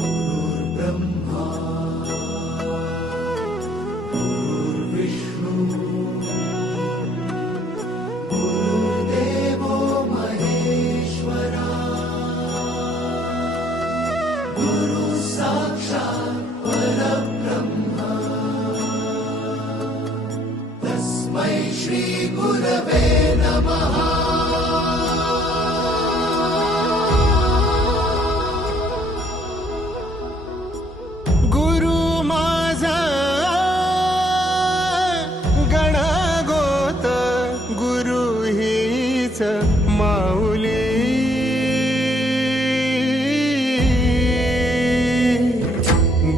गुरुर्ब्रह्मा गुरुर्विष्णू गुरुर्देवो महेश्वरा गुरु साक्षात् परब्रह्म तस्मै श्री गुरवे नमः। माऊली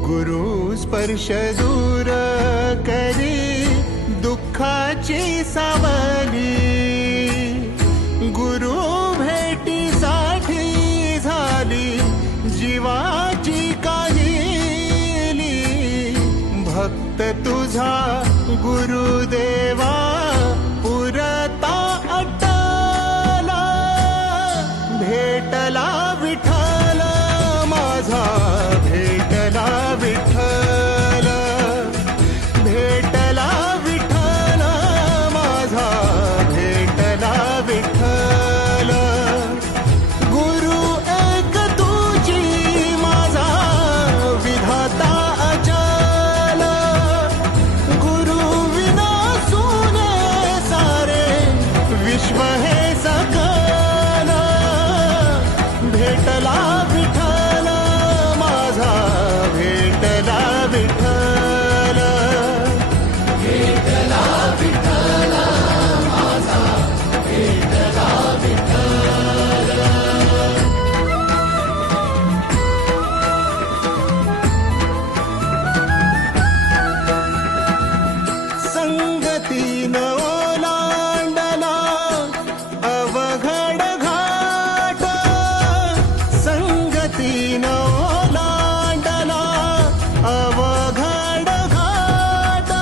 गुरु स्पर्श दूर करी दुःखाची सावली गुरु भेटीसाठी झाली जीवाची काहिली भक्त तुझा